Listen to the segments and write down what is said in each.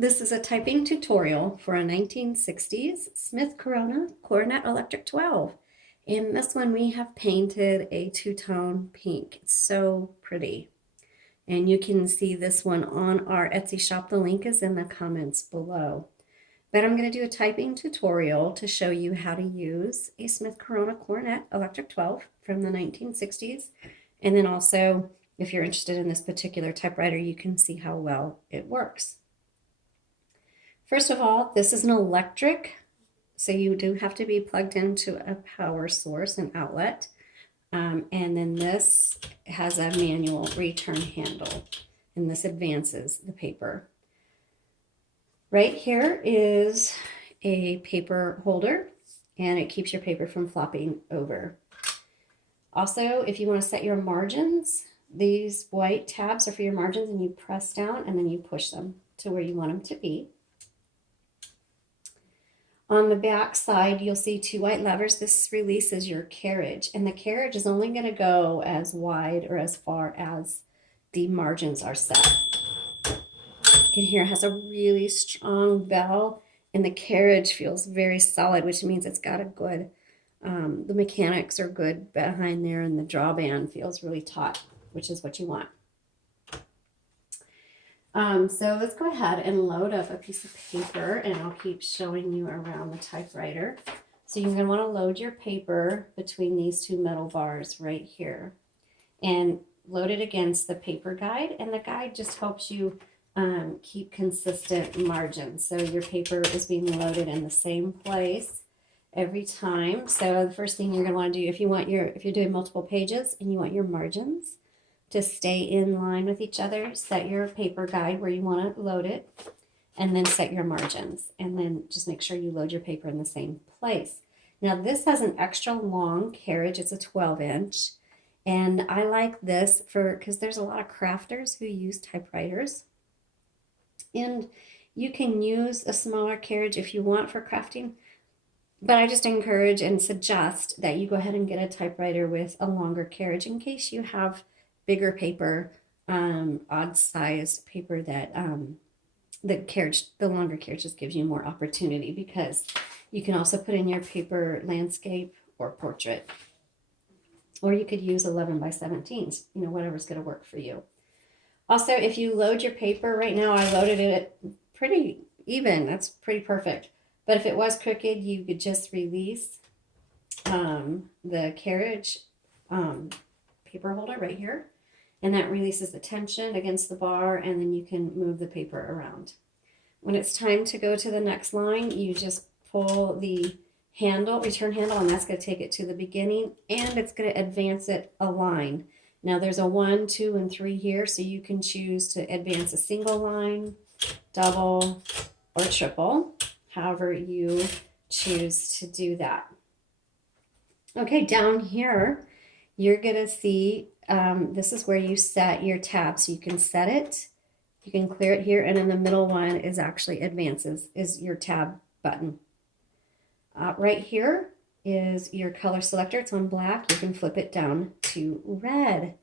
This is a typing tutorial for a 1960s Smith Corona Coronet Electric 12. In this one we have painted a two-tone pink. It's so pretty. And you can see this one on our Etsy shop. The link is in the comments below. But I'm going to do a typing tutorial to show you how to use a Smith Corona Coronet Electric 12 from the 1960s. And then also, if you're interested in this particular typewriter, you can see how well it works. First of all, this is an electric, so you do have to be plugged into a power source, an outlet. And then this has a manual return handle, and this advances the paper. Right here is a paper holder, and it keeps your paper from flopping over. Also, if you want to set your margins, these white tabs are for your margins, and you press down and then you push them to where you want them to be. On the back side, you'll see two white levers. This releases your carriage, and the carriage is only going to go as wide or as far as the margins are set. You can hear it has a really strong bell, and the carriage feels very solid, which means it's got a good, the mechanics are good behind there, and the drawband feels really taut, which is what you want. So let's go ahead and load up a piece of paper, and I'll keep showing you around the typewriter. So you're going to want to load your paper between these two metal bars right here and load it against the paper guide, and the guide just helps you keep consistent margins. So your paper is being loaded in the same place every time. So the first thing you're going to want to do, if you're doing multiple pages and you want your margins to stay in line with each other, set your paper guide where you want to load it, and then set your margins. And then just make sure you load your paper in the same place. Now this has an extra long carriage. It's a 12-inch. And I like this because there's a lot of crafters who use typewriters. And you can use a smaller carriage if you want for crafting. But I just encourage and suggest that you go ahead and get a typewriter with a longer carriage in case you have bigger paper, odd-sized paper that the longer carriage just gives you more opportunity, because you can also put in your paper landscape or portrait, or you could use 11 by 17s, whatever's going to work for you. Also, if you load your paper, right now I loaded it pretty even. That's pretty perfect. But if it was crooked, you could just release the carriage paper holder right here, and that releases the tension against the bar, and then you can move the paper around. When it's time to go to the next line, you just pull the return handle, and that's going to take it to the beginning, and it's going to advance it a line. Now there's a 1, 2, and 3 here, so you can choose to advance a single line, double, or triple, however you choose to do that. Okay, down here, you're going to see this is where you set your tab. So you can set it, you can clear it here, and then the middle one is actually advances, is your tab button. Right here is your color selector. It's on black. You can flip it down to red.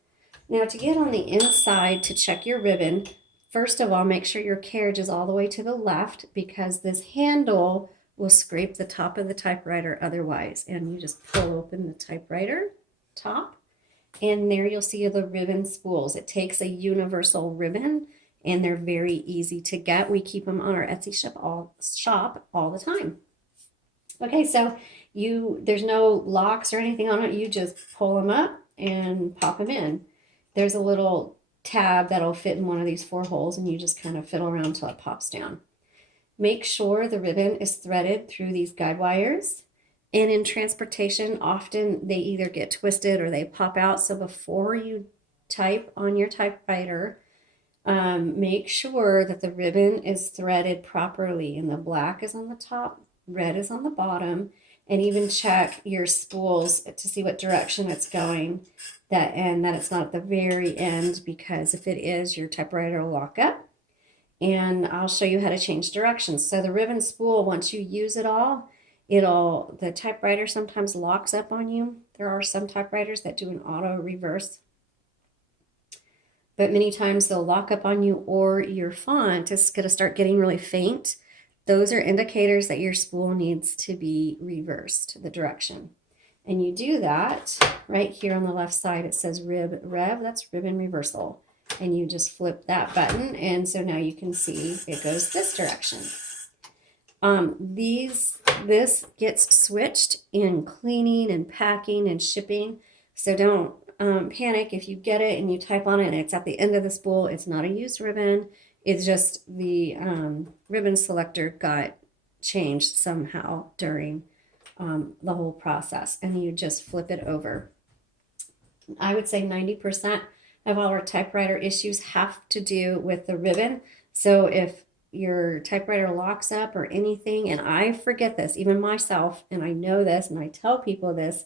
Now to get on the inside to check your ribbon, first of all, make sure your carriage is all the way to the left, because this handle will scrape the top of the typewriter otherwise. And you just pull open the typewriter top, and there you'll see the ribbon spools. It takes a universal ribbon, and they're very easy to get. We keep them on our Etsy shop all the time. Okay, so there's no locks or anything on it. You just pull them up and pop them in. There's a little tab that'll fit in one of these 4 holes, and you just kind of fiddle around until it pops down. Make sure the ribbon is threaded through these guide wires. And in transportation, often they either get twisted or they pop out. So before you type on your typewriter, make sure that the ribbon is threaded properly, and the black is on the top, red is on the bottom, and even check your spools to see what direction it's going, and that it's not at the very end, because if it is, your typewriter will lock up. And I'll show you how to change directions. So the ribbon spool, once you use it all, the typewriter sometimes locks up on you. There are some typewriters that do an auto reverse. but many times they'll lock up on you, or your font is going to start getting really faint. Those are indicators that your spool needs to be reversed, the direction. And you do that right here on the left side. It says rev, that's ribbon reversal. And you just flip that button, and so now you can see it goes this direction. This gets switched in cleaning and packing and shipping, so don't panic if you get it and you type on it and it's at the end of the spool. It's not a used ribbon. It's just the ribbon selector got changed somehow during the whole process, and you just flip it over. I would say 90% of all our typewriter issues have to do with the ribbon. So if your typewriter locks up or anything, and I forget this, even myself, and I know this, and I tell people this,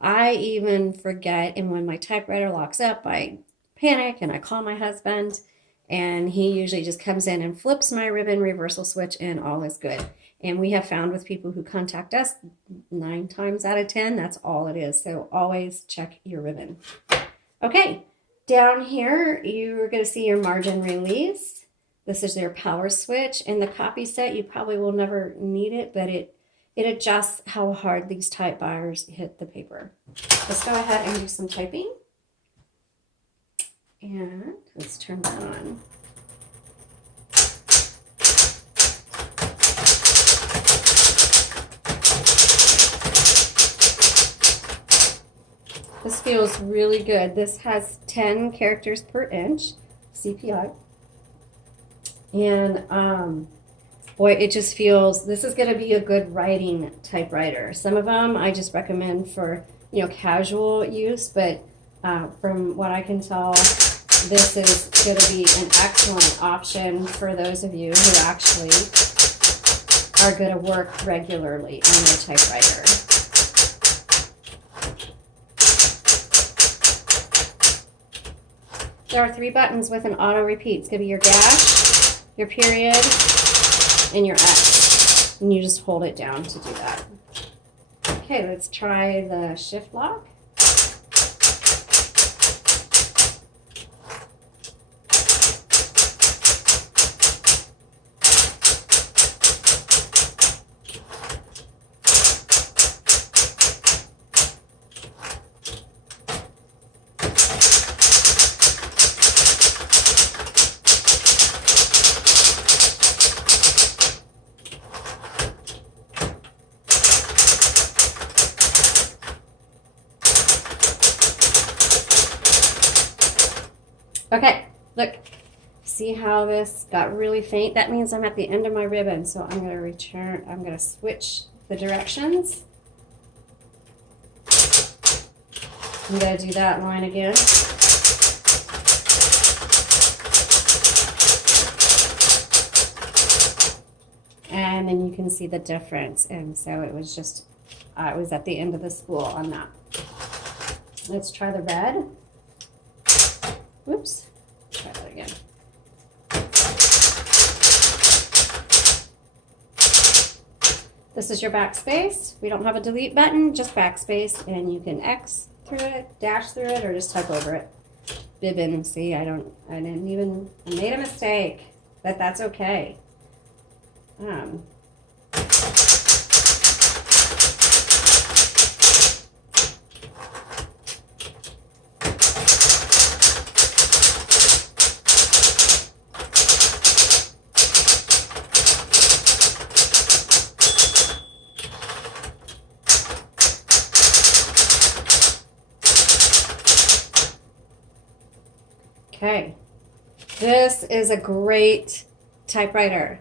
I even forget, and when my typewriter locks up, I panic and I call my husband, and he usually just comes in and flips my ribbon reversal switch, and all is good. And we have found with people who contact us, 9 times out of 10, that's all it is. So always check your ribbon. Okay, down here, you're going to see your margin release. This is your power switch. In the copy set, you probably will never need it, but it adjusts how hard these type bars hit the paper. Let's go ahead and do some typing. And let's turn that on. This feels really good. This has 10 characters per inch, CPI. And boy, it just feels, this is going to be a good writing typewriter. Some of them I just recommend for, casual use, but from what I can tell, this is going to be an excellent option for those of you who actually are going to work regularly on your typewriter. There are 3 buttons with an auto repeat. It's going to be your dash, your period, and your X. And you just hold it down to do that. Okay, let's try the shift lock. Okay, look, see how this got really faint? That means I'm at the end of my ribbon, so I'm going to switch the directions. I'm going to do that line again. And then you can see the difference. And so it was just, I was at the end of the spool on that. Let's try the red. Whoops, try that again. This is your backspace. We don't have a delete button, just backspace, and you can X through it, dash through it, or just type over it. Bibbin, see, I made a mistake, but that's okay. Okay, this is a great typewriter.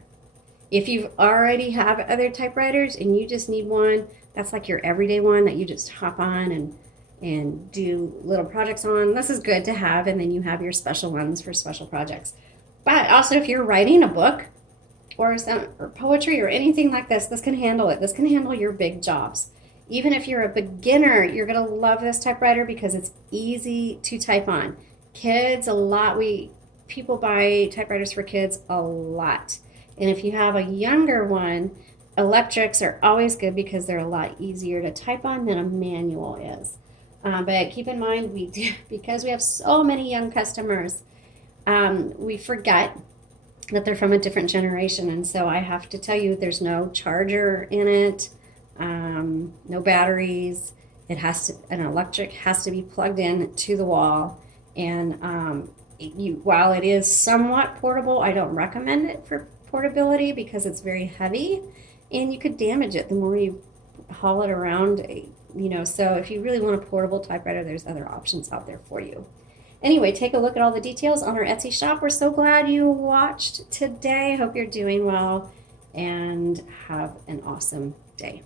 If you already have other typewriters and you just need one, that's like your everyday one that you just hop on and do little projects on. This is good to have, and then you have your special ones for special projects. But also if you're writing a book or poetry or anything like this, this can handle it. This can handle your big jobs. Even if you're a beginner, you're gonna love this typewriter because it's easy to type on. Kids, people buy typewriters for kids a lot. And if you have a younger one, electrics are always good because they're a lot easier to type on than a manual is. But keep in mind, because we have so many young customers, we forget that they're from a different generation. And so I have to tell you, there's no charger in it, no batteries. An electric has to be plugged in to the wall. And while it is somewhat portable, I don't recommend it for portability because it's very heavy and you could damage it the more you haul it around, so if you really want a portable typewriter, there's other options out there for you. Anyway, take a look at all the details on our Etsy shop. We're so glad you watched today. I hope you're doing well and have an awesome day.